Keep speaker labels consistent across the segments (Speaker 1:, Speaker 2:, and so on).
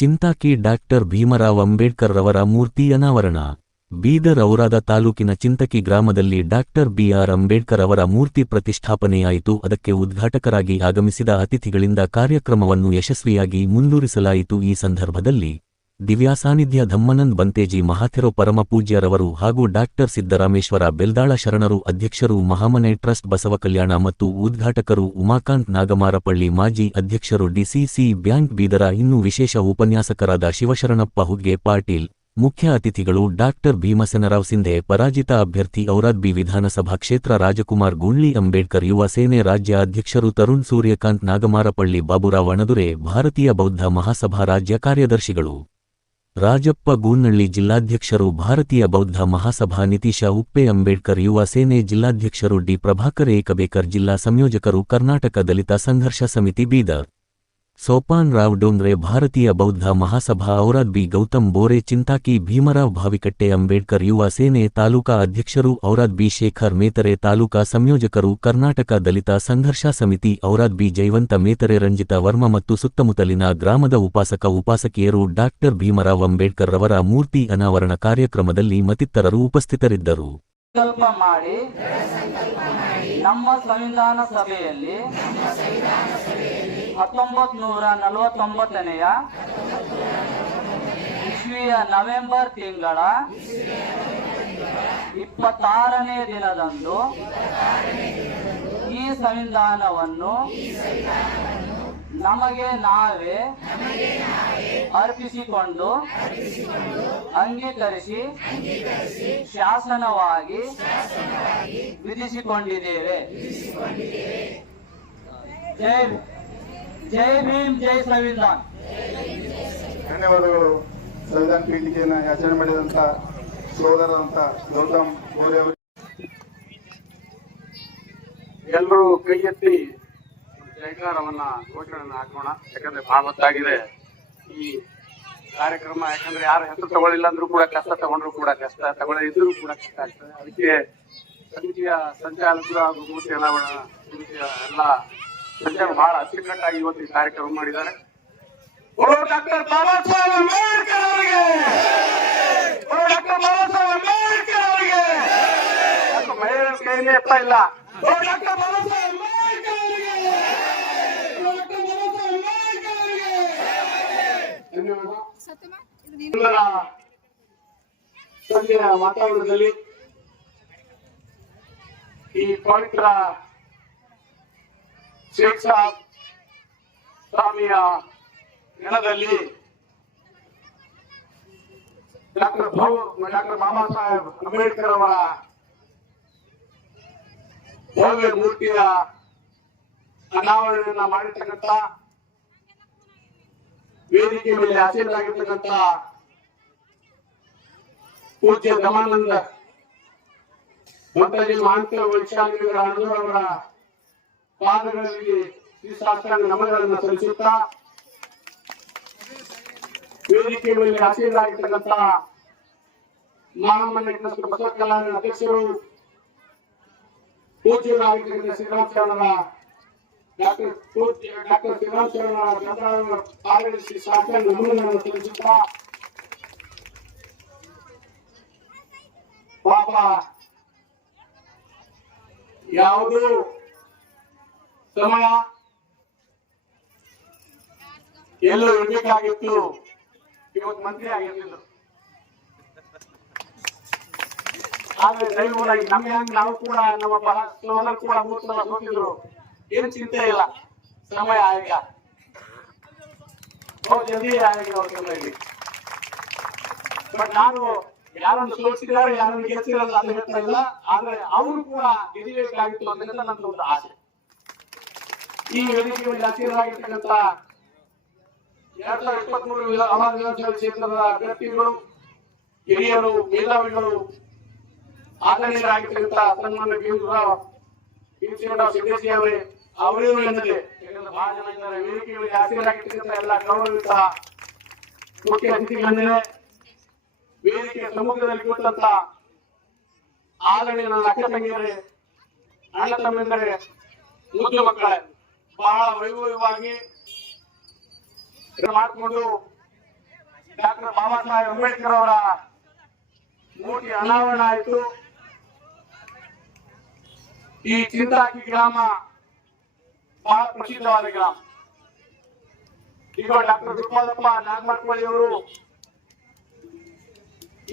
Speaker 1: ಚಿಂತಾಕಿ doctor Bhimrao Ambedkar ರವರ ಮೂರ್ತಿ ಅನಾವರಣ. ಬೀದರ್ ಔರಾದ ತಾಲೂಕಿನ ಚಿಂತಕಿ ಗ್ರಾಮದಲ್ಲಿ ಡಾಕ್ಟರ್ ಬಿಆರ್ ಅಂಬೇಡ್ಕರ್ ಅವರ ಮೂರ್ತಿ ಪ್ರತಿಷ್ಠಾಪನೆಯಾಯಿತು. ಅದಕ್ಕೆ ಉದ್ಘಾಟಕರಾಗಿ ಆಗಮಿಸಿದ ಅತಿಥಿಗಳಿಂದ ಕಾರ್ಯಕ್ರಮವನ್ನು ಯಶಸ್ವಿಯಾಗಿ ಮುಂದುವರಿಸಲಾಯಿತು. ಈ ಸಂದರ್ಭದಲ್ಲಿ ದಿವ್ಯಾ ಸಾನ್ನಿಧ್ಯ ಧಮ್ಮನಂದ್ ಬಂತೇಜಿ ಮಹಾಥೆರೋ ಪರಮಪೂಜ್ಯರವರು ಹಾಗೂ ಡಾಕ್ಟರ್ ಸಿದ್ದರಾಮೇಶ್ವರ ಬೆಲ್ದಾಳ ಶರಣರು ಅಧ್ಯಕ್ಷರು ಮಹಾಮನೆ ಟ್ರಸ್ಟ್ ಬಸವ ಕಲ್ಯಾಣ ಮತ್ತು ಉದ್ಘಾಟಕರು ಉಮಾಕಾಂತ್ ನಾಗಮಾರಪಳ್ಳಿ ಮಾಜಿ ಅಧ್ಯಕ್ಷರು ಡಿಸಿಸಿ ಬ್ಯಾಂಕ್ ಬೀದರ ಇನ್ನು ವಿಶೇಷ ಉಪನ್ಯಾಸಕರಾದ ಶಿವಶರಣಪ್ಪ ಹುಗ್ಗೆ ಪಾಟೀಲ್, ಮುಖ್ಯ ಅತಿಥಿಗಳು ಡಾಕ್ಟರ್ ಭೀಮಸೆನರಾವ್ ಸಿಂಧೆ, ಪರಾಜಿತ ಅಭ್ಯರ್ಥಿ ಔರಾದ್ ಬಿ ವಿಧಾನಸಭಾ ಕ್ಷೇತ್ರ ರಾಜಕುಮಾರ್ ಗುಂಡ್ಲಿ ಅಂಬೇಡ್ಕರ್, ಯುವ ಸೇನೆ ರಾಜ್ಯ ಅಧ್ಯಕ್ಷರು ತರುಣ್ ಸೂರ್ಯಕಾಂತ್ ನಾಗಮಾರಪಳ್ಳಿ ಬಾಬುರಾವ್ ಅಣದುರೆ, ಭಾರತೀಯ ಬೌದ್ಧ ಮಹಾಸಭಾ ರಾಜ್ಯ ಕಾರ್ಯದರ್ಶಿಗಳು. ರಾಜಪ್ಪ ಗೂನ್ನಳ್ಳಿ ಜಿಲ್ಲಾಧ್ಯಕ್ಷರು ಭಾರತೀಯ ಬೌದ್ಧ ಮಹಾಸಭಾ ನಿತೀಶ ಉಪ್ಪೆ ಅಂಬೇಡ್ಕರ್ ಯುವ ಸೇನೆ ಜಿಲ್ಲಾಧ್ಯಕ್ಷರು ಡಿ ಪ್ರಭಾಕರ್ ಏಕಬೇಕರ್ ಜಿಲ್ಲಾ ಸಂಯೋಜಕರು ಕರ್ನಾಟಕ ದಲಿತ ಸಂಘರ್ಷ ಸಮಿತಿ ಬೀದರ್. ಸೋಪಾನ್ ರಾವ್ ಡೋಂದ್ರೆ ಭಾರತೀಯ ಬೌದ್ಧ ಮಹಾಸಭಾ ಔರಾದ್ ಬಿ. ಗೌತಮ್ ಬೋರೆ, ಚಿಂತಾಕಿ ಭೀಮರಾವ್ ಭಾವಿಕಟ್ಟೆ ಅಂಬೇಡ್ಕರ್ ಯುವ ಸೇನೆ ತಾಲೂಕಾ ಅಧ್ಯಕ್ಷರು ಔರಾದ್ ಬಿ. ಶೇಖರ್ ಮೇತರೆ ತಾಲೂಕಾ ಸಂಯೋಜಕರು ಕರ್ನಾಟಕ ದಲಿತ ಸಂಘರ್ಷ ಸಮಿತಿ ಔರಾದ್ ಬಿ. ಜೈವಂತ ಮೇತರೆ ರಂಜಿತ ವರ್ಮ ಮತ್ತು ಸುತ್ತಮುತ್ತಲಿನ ಗ್ರಾಮದ ಉಪಾಸಕ ಉಪಾಸಕಿಯರು ಡಾಕ್ಟರ್ ಭೀಮರಾವ್ ಅಂಬೇಡ್ಕರ್ ರವರ ಮೂರ್ತಿ ಅನಾವರಣ ಕಾರ್ಯಕ್ರಮದಲ್ಲಿ ಮತ್ತಿತರರು ಉಪಸ್ಥಿತರಿದ್ದರು.
Speaker 2: ಸಂಕಲ್ಪ ಮಾಡಿ ನಮ್ಮ ಸಂವಿಧಾನ ಸಭೆಯಲ್ಲಿ ಹತ್ತೊಂಬತ್ ನೂರ ನಲವತ್ತೊಂಬತ್ತನೆಯ ಇಸ್ವಿಯ ನವೆಂಬರ್ ತಿಂಗಳ ಇಪ್ಪತ್ತಾರನೇ ದಿನದಂದು ಈ ಸಂವಿಧಾನವನ್ನು ನಮಗೆ ನಾವೇ ಅರ್ಪಿಸಿಕೊಂಡು ಅಂಗೀಕರಿಸಿ ಶಾಸನವಾಗಿ ವಿಧಿಸಿಕೊಂಡಿದ್ದೇವೆ. ಜೈ ಜೈ ಭೀಮ್ ಜೈ ಸಂವಿಧಾನ್.
Speaker 3: ಧನ್ಯವಾದಗಳು. ಸಂವಿಧಾನ ಪೀಠಿಕೆಯನ್ನು ಆಚರಣೆ ಮಾಡಿದಂತ ಸೋದರಂತ ಗೌತಮ್ ಗೋರೆ ಅವರು.
Speaker 4: ಎಲ್ಲರೂ ಕೈ ಎತ್ತಿ ಜಯಕಾರವನ್ನ ಘೋಷಣೆಯನ್ನು ಹಾಕೋಣ. ಯಾಕಂದ್ರೆ ಬಹಳ ಹೊತ್ತಾಗಿದೆ. ಈ ಕಾರ್ಯಕ್ರಮ ಯಾಕಂದ್ರೆ ಯಾರು ಹೆಸರು ತಗೊಳ್ಳಿಲ್ಲ ಅಂದ್ರೂ ಕೂಡ ಕಷ್ಟ ತಗೊಂಡ್ರು ಕೂಡ ಕಷ್ಟ ತಗೊಳ್ಳ ಇದ್ರೂ ಕೂಡ ಕಷ್ಟ ಆಗ್ತದೆ. ಅದಕ್ಕೆ ಸಮಿತಿಯ ಸಂಚಾಲಕರು ಹಾಗೂ ಮೂರ್ತಿ ಸಮಿತಿಯ ಎಲ್ಲ ಸಂಚಾಲಕರು ಬಹಳ ಅಚ್ಚುಕಟ್ಟಾಗಿ ಇವತ್ತು ಈ ಕಾರ್ಯಕ್ರಮ ಮಾಡಿದ್ದಾರೆ. ಡಾಕ್ಟರ್ ಬಾಬಾ ಸಾಹೇಬ್ ಅಂಬೇಡ್ಕರ್ ಅವರಿಗೆ! ಡಾಕ್ಟರ್ ಬಾಬಾ ಸಾಹೇಬ್ ಅಂಬೇಡ್ಕರ್ ಅವರಿಗೆ! ಮಹಿಳೆಯರ ಕೈಯಲ್ಲಿ ಎತ್ತ ಇಲ್ಲ? ಡಾಕ್ಟರ್ ಬಾಬಾ ಸಾಹೇಬ್ ಸಂಜೆಯ ವಾತಾವರಣದಲ್ಲಿ ಈ ಪವಿತ್ರ ಶೇಖ್ ಸ್ವಾಮಿಯ ನೆಲದಲ್ಲಿ ಡಾಕ್ಟರ್ ಡಾಕ್ಟರ್ ಬಾಬಾ ಸಾಹೇಬ್ ಅಂಬೇಡ್ಕರ್ ಅವರ ಭವ್ಯ ಮೂರ್ತಿಯ ಅನಾವರಣೆಯನ್ನ ಮಾಡಿರ್ತಕ್ಕಂಥ ವೇದಿಕೆ ಮೇಲೆ ಆಸೀನರಾಗಿರ್ತಕ್ಕಂಥ ಪೂಜ್ಯ ದಮಾನಂದ ಮಂತಾಜಿ ವೈಶಾಲಿ ಅಣ್ಣ ಅಣ್ಣವರ ಪಾದಗಳಲ್ಲಿ ಶ್ರೀ ಶಾಸ್ತ್ರಾಂಗ ನಮನಗಳನ್ನು ಸಲ್ಲಿಸುತ್ತಾ, ವೇದಿಕೆ ಮೇಲೆ ಆಸೀನರಾಗಿರ್ತಕ್ಕಂಥ ಟ್ರಸ್ಟ್ ಬಸವ ಕಲ್ಯಾಣ ಅಧ್ಯಕ್ಷರು ಪೂಜ್ಯರಾಗಿರ್ತಕ್ಕಂಥ ಡಾಕ್ಟರ್ ಪೂಜ್ಯ, ಡಾಕ್ಟರ್ ಶ್ರೀರಾಮಚರಣರ ಗ್ರಂಥಾಲಯದ ಪಾದಗಳಲ್ಲಿ ಶ್ರೀ ಶಾಸ್ತ್ರಾಂಗ ನಮನಗಳನ್ನು ಸಲ್ಲಿಸುತ್ತಾ, ಪಾಪ ಯಾವುದು ಸಮಯ. ಎಲ್ಲೂ ಇರಬೇಕಾಗಿತ್ತು. ಇವತ್ತು ಮಂತ್ರಿ ಆಗಿರ್ಲಿಲ್ಲ. ಆದ್ರೆ ದೈವವಾಗಿ ನಮ್ಮ ಹಂಗ್ ನಾವು ಕೂಡ ನಮ್ಮ ಬಹಳ ಕೂಡ ಮೂರು ಸೋತಿದ್ರು ಏನು ಚಿಂತೆ ಇಲ್ಲ. ಸಮಯ ಆಗ ಬಹು ಜಲ್ದಿ ಬಟ್ ನಾನು ಯಾರನ್ನು ಸೋಲಿಸಿದ್ದಾರೆ, ಯಾರನ್ನು ಗೆಲ್ಸಿರಲ್ಲ ಅಂತ ಹೇಳ್ತಾ ಇಲ್ಲ. ಆದ್ರೆ ಅವರು ಕೂಡ ಗೆಲ್ಲಬೇಕಾಗಿತ್ತು ಅಂತ ನನ್ನ ಒಂದು ಆಸೆ. ಈ ವೇದಿಕೆಯಲ್ಲಿ ಮೇಲೆ ಹಸಿರಾಗಿರ್ತಕ್ಕಂಥ ಎರಡ್ ಸಾವಿರದ ಇಪ್ಪತ್ತ್ ಮೂರು ವಿಧಾನಸಭಾ ಕ್ಷೇತ್ರದ ಅಭ್ಯರ್ಥಿಗಳು, ಹಿರಿಯರು, ಮೇಧಾವಿಗಳು ಆದರಣೀಯರಾಗಿರ್ತಕ್ಕಂಥ ಸನ್ಮಾನ್ಯ ಭೀಮರಾವ್ ಭೀಮಸಿಂಹರಾವ್ ಸಿದ್ದೇಶಿ ಅವರೇ ಅವರೇನು ಎನ್ನದೆ ಬಹಳ ಜನ ಇದ್ದಾರೆ. ವೇದಿಕೆ ಮೇಲೆ ಹಸಿರಾಗಿರ್ತಕ್ಕಂಥ ಎಲ್ಲ ಗೌರವಿತ ಮುಖ್ಯ ಅತಿಥಿಗಳನ್ನೇ ವೇದಿಕೆಯ ಸಮುದ್ರದಲ್ಲಿ ಕೂತಂತ ಆದರಣೀಯ ನನ್ನ ಅಕ್ಕ ತಂಗಿಯರೇ, ಅಣ್ಣ ತಮ್ಮೆಂದರೆ, ಮುದ್ದು ಮಕ್ಕಳೇ. ಬಹಳ ವೈಭವವಾಗಿ ಮಾಡಿಕೊಂಡು ಡಾಕ್ಟರ್ ಬಾಬಾ ಸಾಹೇಬ್ ಅಂಬೇಡ್ಕರ್ ಅವರ ಮೂರ್ತಿ ಅನಾವರಣ ಆಯಿತು. ಈ ಚಿಂತಾಕಿ ಗ್ರಾಮ ಬಹಳ ಪ್ರಸಿದ್ಧವಾದ ಗ್ರಾಮ. ಈಗ ಡಾಕ್ಟರ್ ಗುರುಪಾದಪ್ಪ ನಾಗಮರ್ಪಳ್ಳಿ ಅವರು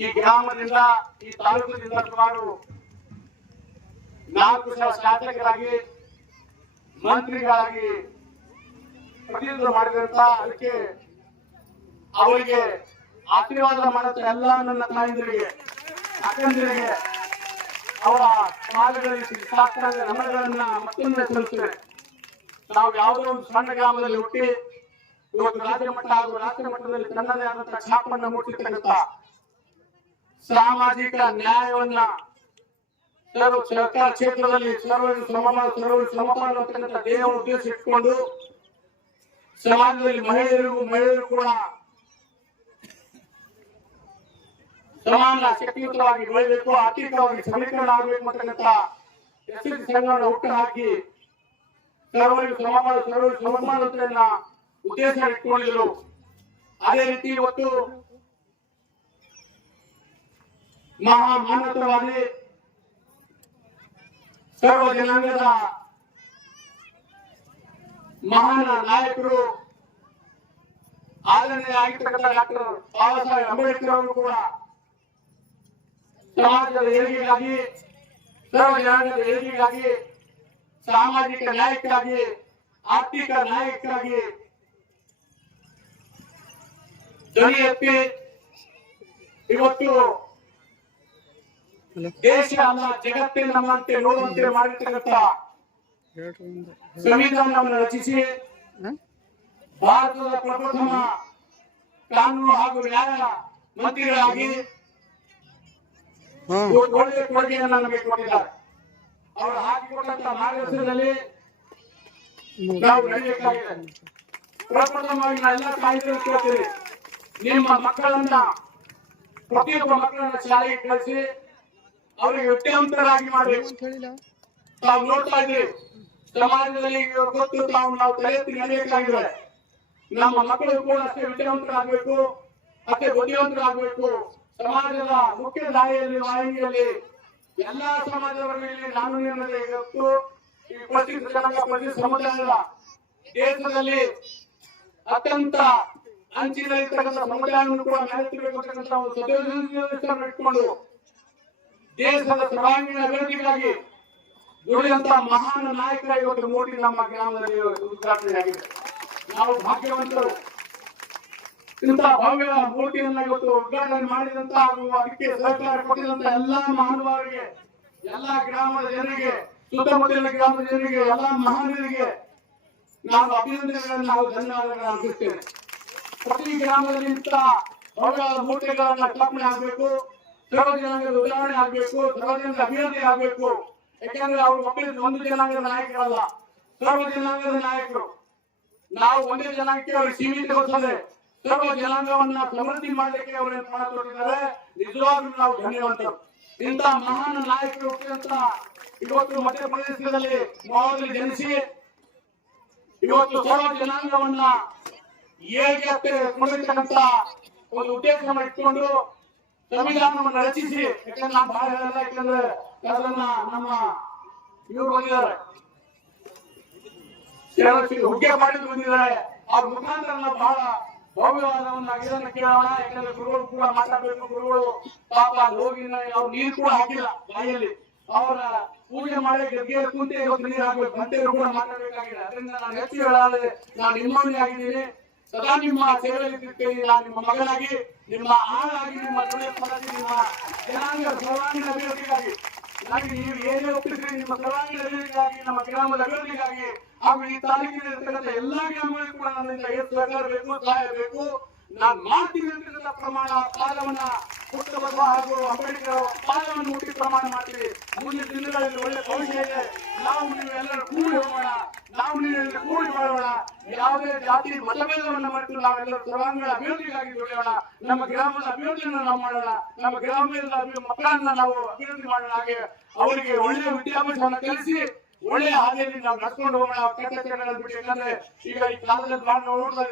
Speaker 4: ಈ ಗ್ರಾಮದಿಂದ ಈ ತಾಲೂಕಿನಿಂದ ಸುಮಾರು ನಾಲ್ಕು ಜನ ಶಾಸಕರಾಗಿ ಮಂತ್ರಿಗಳಾಗಿ ಪ್ರತಿನಿಧಿ ಮಾಡಿದಂತ ಅದಕ್ಕೆ ಅವರಿಗೆ ಆಶೀರ್ವಾದ ಮಾಡುತ್ತ ಎಲ್ಲ ನನ್ನ ತಾಯಂದಿರಿಗೆ ಅಕ್ಕಂದಿರಿಗೆ, ಅವರ ಕಾಲಗಳಲ್ಲಿ ಸಾಷ್ಟಾಂಗ ನಮನಗಳನ್ನ ಮತ್ತೊಮ್ಮೆ ಸಲ್ಲಿಸ್ತೇನೆ ನಾವು ಯಾವುದೋ ಒಂದು ಸಣ್ಣ ಗ್ರಾಮದಲ್ಲಿ ಹುಟ್ಟಿ ಇವತ್ತು ರಾಜ್ಯ ಮಟ್ಟ ಹಾಗೂ ರಾಷ್ಟ್ರ ಮಟ್ಟದಲ್ಲಿ ತನ್ನದೇ ಆದಂತಹ ಛಾಪನ್ನ ಮೂಡಿಸಿರ್ತಕ್ಕಂಥ ಸಾಮಾಜಿಕ ನ್ಯಾಯವನ್ನ ಸರ್ಕಾರ ಕ್ಷೇತ್ರದಲ್ಲಿ ಸರ್ವ ಸಮಾನ ಸಮಪಾಲ ಅಂತಕ್ಕಂಥ ಧ್ಯೇಯ ಉದ್ದೇಶ ಇಟ್ಕೊಂಡು ಸಮಾಜದಲ್ಲಿ ಮಹಿಳೆಯರಿಗೂ ಮಹಿಳೆಯರು ಕೂಡ ಸಮಾನ ಶಕ್ತಿಯುತವಾಗಿ ಬೆಳೆಯಬೇಕು ಆರ್ಥಿಕವಾಗಿ ಸಮೀಕರಣ ಆಗಬೇಕು ಅಂತಕ್ಕಂಥ ಎಸ್ ಎಸ್ ಸಂಘವನ್ನು ಹುಟ್ಟು ಹಾಕಿ ಸರ್ವರಿಗೂ ಸಮಾನ ಸರ್ವ ಸಮಪಾಲತೆಯನ್ನ ಉದ್ದೇಶ ಇಟ್ಕೊಂಡಿದ್ರು. ಅದೇ ರೀತಿ ಇವತ್ತು ಮಹಾ ಮಾನವತಾವಾದಿ ಸರ್ವ ಜನಾಂಗದ ಮಹಾನ್ ನಾಯಕರು ಆದರಣೆ ಆಗಿರ್ತಕ್ಕಂಥ ಡಾಕ್ಟರ್ ಬಾಬಾ ಸಾಹೇಬ್ ಅಂಬೇಡ್ಕರ್ ಅವರು ಕೂಡ ಸಮಾಜದ ಏಳಿಗೆಗಾಗಿ ಸರ್ವ ಜನಾಂಗದ ಏಳಿಗೆಗಾಗಿ, ಸಾಮಾಜಿಕ ನ್ಯಾಯಕ್ಕಾಗಿ ಆರ್ಥಿಕ ನ್ಯಾಯಕ್ಕಾಗಿ ಧ್ವನಿ ಎತ್ತಿ ಇವತ್ತು ದೇಶ ಅಲ್ಲ ಜಗತ್ತೇ ನಮ್ಮಂತೆ ನೋಡುವಂತೆ ಮಾಡಿರ್ತಕ್ಕಂಥ ಸಂವಿಧಾನವನ್ನು ರಚಿಸಿ ಭಾರತದ ಪ್ರಪ್ರಥಮ ಕಾನೂನು ಹಾಗೂ ನ್ಯಾಯ ಮಂತ್ರಿಗಳಾಗಿ ಒಳ್ಳೆಯ ಕೊಡುಗೆಯನ್ನು ನಮಗೆ ಕೊಟ್ಟಿದ್ದಾರೆ. ಅವರು ಹಾಕಿಕೊಟ್ಟಂತ ಮಾರ್ಗದರ್ಶನದಲ್ಲಿ ನಾವು ನಡೆಯಬೇಕಾಗಿದೆ. ಪ್ರಪ್ರಥಮವಾಗಿ ನಾನು ಎಲ್ಲ ತಾಯಿಗಳು ಕೇಳ್ತೀನಿ. ನಿಮ್ಮ ಮಕ್ಕಳನ್ನ ಪ್ರತಿಯೊಬ್ಬ ಮಕ್ಕಳನ್ನ ಶಾಲೆಗೆ ಕಳಿಸಿ ಅವರಿಗೆ ವಿದ್ಯಾವಂತರಾಗಿ ಮಾಡಬೇಕು. ತಾವು ನೋಡ್ತಾ ಇದ್ದೀವಿ ಸಮಾಜದಲ್ಲಿ ಇವಾಗ ಗೊತ್ತು ತಾವು ನಾವು ತಲೆ ಎತ್ತಿ ನಡೆಯಬೇಕಾಗಿದೆ ನಮ್ಮ ಮಕ್ಕಳು ಕೂಡ ಅಷ್ಟೇ ವಿದ್ಯಾವಂತರಾಗಬೇಕು ಅಷ್ಟೇ ಬುದ್ಧಿವಂತರಾಗಬೇಕು. ಸಮಾಜದ ಮುಖ್ಯ ದಾರಿಯಲ್ಲಿ ವಾಹಿನಿಯಲ್ಲಿ ಎಲ್ಲಾ ಸಮಾಜದ ಇಲ್ಲಿ ನಾನು ನಿನ್ನಲ್ಲಿ ಇವತ್ತು ಈ ಪ್ರತಿ ಜನಾಂಗ ಪ್ರತಿ ಸಮುದಾಯದ ದೇಶದಲ್ಲಿ ಅತ್ಯಂತ ಅಂಚಿನಲ್ಲಿರ್ತಕ್ಕಂಥ ಸಮುದಾಯವನ್ನು ಕೂಡ ಮೇಲೆತ್ತಬೇಕು ಅಂತಕ್ಕಂಥ ಒಂದು ಇಟ್ಕೊಂಡು ದೇಶದ ಸರ್ವಾಂಗೀಣ ಅಭಿವೃದ್ಧಿಗಾಗಿ ದುಡಿದಂತ ಮಹಾನ್ ನಾಯಕರ ಇವತ್ತು ಮೂಡಿ ನಮ್ಮ ಗ್ರಾಮದಲ್ಲಿ ಉದ್ಘಾಟನೆ ಆಗಿದೆ. ನಾವು ಭಾಗ್ಯವಂತರು. ಇಂತಹ ಭವ್ಯ ಮೂರ್ತಿಯನ್ನ ಇವತ್ತು ಉದ್ಘಾಟನೆ ಮಾಡಿದಂತ ಅದಕ್ಕೆ ಸಹಕಾರ ಕೊಟ್ಟಿದಂತ ಎಲ್ಲಾ ಮಹಾನುಭಾವರಿಗೆ, ಎಲ್ಲಾ ಗ್ರಾಮದ ಜನರಿಗೆ, ಸುತ್ತಮುತ್ತಲಿನ ಗ್ರಾಮದ ಜನರಿಗೆ, ಎಲ್ಲಾ ಮಹಾನರಿಗೆ ನಾವು ಅಭಿನಂದನೆಗಳನ್ನು, ನಾವು ಧನ್ಯವಾದಗಳನ್ನು ಅರ್ಪಿಸ್ತೇನೆ. ಪ್ರತಿ ಗ್ರಾಮದಲ್ಲಿ ಇಂತಹ ಭವ್ಯವಾದ ಮೂರ್ತಿಗಳನ್ನ ಸ್ಥಾಪನೆ ಆಗಬೇಕು. ಸರ್ವ ಜನಾಂಗದ ಉದಾಹರಣೆ ಆಗ್ಬೇಕು ಸರ್ವ ಜನಾಂಗದ ಅಭಿವೃದ್ಧಿ ಆಗ್ಬೇಕು. ಯಾಕಂದ್ರೆ ಅವ್ರ ಮಕ್ಕಳು ಒಂದು ಜನಾಂಗದ ನಾಯಕರಲ್ಲ. ಸರ್ವ ಜನಾಂಗದ ನಾಯಕರು. ನಾವು ಒಂದೇ ಜನಾಂಗಕ್ಕೆ ಅವ್ರಿಗೆ ಸೀಮಿತಗೊಳಿಸದೆ ಸರ್ವ ಜನಾಂಗವನ್ನ ಸಮೃದ್ಧಿ ಮಾಡಲಿಕ್ಕೆ ಅವರು ತೊಟ್ಟಿದ್ದಾರೆ ನಿಜವಾಗ್ಲೂ ನಾವು ಧನ್ಯವಂತರು. ಇಂತ ಮಹಾನ್ ನಾಯಕರು ಅಂತ ಇವತ್ತು ಮಧ್ಯಪ್ರದೇಶದಲ್ಲಿ ಮಾವದಲ್ಲಿ ಜನಿಸಿ, ಇವತ್ತು ಸರ್ವ ಜನಾಂಗವನ್ನ ಏಳಿಗೆ ಒಂದು ಉದ್ದೇಶವನ್ನು ಇಟ್ಕೊಂಡು ಸಂವಿಧಾನವನ್ನು ರಚಿಸಿ ಯಾಕಂದ್ರೆ ನಾವು ಬಹಳ ಹೇಳಲ್ಲ ಯಾಕಂದ್ರೆ ಅದನ್ನ ನಮ್ಮ ಇವರು ಬಂದಿದ್ದಾರೆ. ಹುಗ್ಗೆ ಮಾಡಿದ್ರು ಬಂದಿದ್ದಾರೆ. ಅವ್ರ ಮುಖಾಂತರ ನಾವು ಬಹಳ ಭವ್ಯವಾದ ಒಂದು ಇದನ್ನ ಕೇಳೋಣ. ಯಾಕಂದ್ರೆ ಗುರುಗಳು ಕೂಡ ಮಾತಾಡಬೇಕು. ಗುರುಗಳು ಪಾಪ ಅಲ್ಲಿ ಹೋಗಿ ಅವ್ರು ನೀರು ಕೂಡ ಹಾಕಿಲ್ಲ ಬಾಯಲ್ಲಿ. ಅವರ ಪೂಜೆ ಮಾಡಿ ಗದ್ಗೆ ಕುಂತೆ ಇವತ್ತು ನೀರು ಹಾಕ್ಬೇಕು. ಮಂತ್ರಿಗಳು ಕೂಡ ಮಾತಾಡಬೇಕಾಗಿದೆ. ಅದರಿಂದ ನಾನು ಹೆಚ್ಚು ಹೇಳಾದ್ರೆ ನಾನು ನಿಮ್ಮವನೇ ಆಗಿದ್ದೀನಿ ಸದಾ ನಿಮ್ಮ ಸೇವೆಯಲ್ಲಿ ನಾನು ನಿಮ್ಮ ಮಗನಾಗಿ ನಿಮ್ಮ ಆಳಾಗಿ, ನಿಮ್ಮ ದುಡಿಯ ಪರವಾಗಿ ನಿಮ್ಮ ಜನಾಂಗ ಸರ್ವಾಂಗೀಣ ಅಭಿವೃದ್ಧಿಗಾಗಿ ನನಗೆ ನೀವು ಏನೇ ಒಪ್ಪಿಸಿದ್ರೆ ನಿಮ್ಮ ಸರ್ವಾಂಗೀಣ ಅಭಿವೃದ್ಧಿಗಾಗಿ, ನಮ್ಮ ಗ್ರಾಮದ ಅಭಿವೃದ್ಧಿಗಾಗಿ, ಹಾಗೂ ಈ ತಾಲೂಕಿನಲ್ಲಿರ್ತಕ್ಕಂಥ ಎಲ್ಲಾ ಗ್ರಾಮಗಳಿಗೂ ಕೂಡ ನನ್ನಿಂದ ಎಷ್ಟು ಸಹಕಾರ ಬೇಕು ಸಹಾಯ ಬೇಕು ನಾನು ಮಾಡ್ತೀನಿ ಪ್ರಮಾಣ ಪಾದವನ್ನ ಪುಟ್ಟಬಸವ ಹಾಗೂ ಅಂಬೇಡ್ಕರ್ ಪಾದವನ್ನು ಮುಟ್ಟಿ ಪ್ರಮಾಣ ಮಾಡ್ತೀವಿ. ಮುಂದಿನ ದಿನಗಳಲ್ಲಿ ಒಳ್ಳೆ ಭವಿಷ್ಯ ಇದೆ. ನಾವು ನೀವೆಲ್ಲರೂ ಕೂಡಿ ಹೋಗೋಣ. ನಾವು ನೀವೆಲ್ಲರೂ ಕೂಡಿ ಮಾಡೋಣ ಯಾವುದೇ ಜಾತಿ ಮತಭೇದವನ್ನು ಮರೆತು ನಾವೆಲ್ಲರೂ ಸರ್ವಾಂಗಣ ಅಭಿವೃದ್ಧಿಗಾಗಿ ದುಡಿಯೋಣ. ನಮ್ಮ ಗ್ರಾಮದ ಅಭಿವೃದ್ಧಿಯನ್ನು ನಾವು ಮಾಡೋಣ. ನಮ್ಮ ಗ್ರಾಮದ ಮಕ್ಕಳನ್ನ ನಾವು ಅಭಿವೃದ್ಧಿ ಮಾಡೋಣ. ಹಾಗೆ ಅವರಿಗೆ ಒಳ್ಳೆಯ ವಿದ್ಯಾಭ್ಯಾಸವನ್ನು ಕಲಿಸಿ, ಒಳ್ಳೆಯ ಹಾದಿಯಲ್ಲಿ ನಾವು ನಡ್ಕೊಂಡು ಹೋಗೋಣ. ಕೆಟ್ಟ ಕೆಟ್ಟಗಳನ್ನು ಬಿಟ್ಟು ಯಾಕಂದ್ರೆ ಈಗ ಈ ಕಾಲದಲ್ಲಿ ಬಹಳ ನೋಡ್ತಾ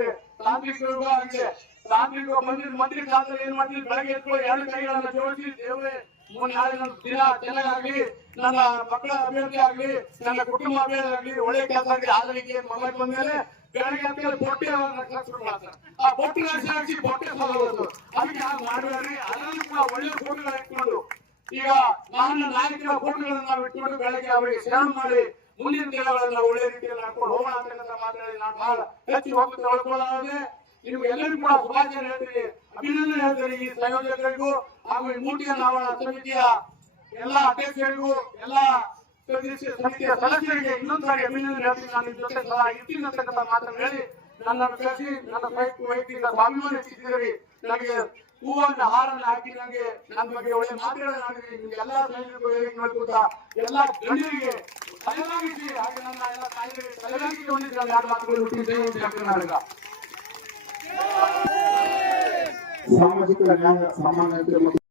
Speaker 4: ತಾಂತ್ರಿಕ ಯುಗ ಆಗಿದೆ ತಾಂತ್ರಿಕ ಮಂದಿರ ಮಂದಿರ ಕಾಲದಲ್ಲಿ ಏನ್ ಮಾಡ್ತೀವಿ ಬೆಳಗ್ಗೆ ಎತ್ಕೊಳ್ಳಿ ಎರಡು ಕೈಗಳನ್ನ ಜೋಡಿಸಿ, ದೇವರೇ ದಿನ ಚೆನ್ನಾಗಾಗ್ಲಿ ನನ್ನ ಮಕ್ಕಳ ಅಭಿವೃದ್ಧಿ ಆಗ್ಲಿ, ನನ್ನ ಕುಟುಂಬ ಅಭಿವೃದ್ಧಿ ಆಗ್ಲಿ, ಒಳ್ಳೆ ಕೆಲಸ ಆಗ್ಲಿ ಆದಳಿಕೆ ಮೊಬೈಲ್ ಬಂದ್ಮೇಲೆ ಬೆಳಗ್ಗೆ ಎತ್ಕೊಳ್ಳಿ ಬೊಟ್ಟೆ ಶುರು ಮಾಡ್ತಾರೆ. ಆ ಬೊಟ್ಟು ಹಾಕಿ ಬೊಟ್ಟೆ ಸಲಹೋದು ಅದಕ್ಕೆ ಹಾಗೆ ಮಾಡಿದ್ರಿ ಅದರಲ್ಲಿ ಕೂಡ ಒಳ್ಳೆ ಫೋಟೋಗಳು ಇಟ್ಕೊಂಡು, ಈಗ ನಾನು ನಾಯಕರ ಫೋಟೋಗಳನ್ನ ನಾವು ಇಟ್ಕೊಂಡು ಬೆಳಗ್ಗೆ ಅವರಿಗೆ ಶರಣ ಮಾಡಿ, ಮುಂದಿನ ದಿನಗಳನ್ನ ಒಳ್ಳೆ ರೀತಿಯಲ್ಲಿ ಹಾಕೊಂಡು ಹೋಗೋಣ ಅಂತ ಮಾತಾಡಿ ನಾನು ಬಹಳ ಹೆಚ್ಚು ಹೊತ್ತು ತಗೊಳ್ಕೊಳ್ಳೋದೇ ನಿಮ್ಗೆ ಎಲ್ಲರಿಗೂ ಕೂಡ ಶುಭಾಶಯ ಹೇಳ್ತೀನಿ. ಅಭಿನಂದನೆ ಹೇಳ್ತೇನೆ ಈ ಸಂಯೋಜಕರಿಗೂ ಹಾಗೂ ಈ ಮೂಟಿಯ ನಾವಣ ಸಮಿತಿಯ ಎಲ್ಲ ಅಧ್ಯಕ್ಷರಿಗೂ, ಎಲ್ಲ ಸಮಿತಿಯ ಸದಸ್ಯರಿಗೆ ಇನ್ನೊಂದು ಸಾರಿ ಅಭಿನಂದನೆ ಹೇಳ್ತೀನಿ. ನಾನು ನಿಮ್ಮ ಜೊತೆ ಸದಾ ಇರ್ತೀನಿ ಅಂತಕ್ಕಂಥ ಮಾತನ್ನು ಹೇಳಿ ನನ್ನನ್ನು ಕಳಿಸಿ ನನ್ನ ವೈಯಕ್ತಿಕ ಸ್ವಾಭಿಮಾನ ಹೆಚ್ಚಿಸಿದ್ರಿ ನನಗೆ ಹೂವನ್ನ, ಹಾರನ್ನ ಹಾಕಿ ನನಗೆ ನನ್ನ ಬಗ್ಗೆ ಒಳ್ಳೆ ಮಾತುಗಳನ್ನ ಆಡಿದ್ರಿ ನಿಮ್ಗೆ ಎಲ್ಲಾ ಸೈನಿಕರು ವೇದಿಕೆ ನೋಡ್ಕೊತ ಎಲ್ಲ ಗಣ್ಯರಿಗೆ ತಲೆಬಾಗಿಸಿ ಹಾಗೆ ನನ್ನ ಎಲ್ಲ ತಾಯಿಗಳಿಗೆ ತಲೆಬಾಗಿಸಿ ಹೊಂದಿದ್ರೆ ಯಾರು ಮಾತುಗಳು ಹುಟ್ಟಿದ್ದೆ. ಕರ್ನಾಟಕ.
Speaker 3: ಸಾಮಾಜಿಕ ನ್ಯಾಯ ಸಮಾನತೆ ಮತ್ತು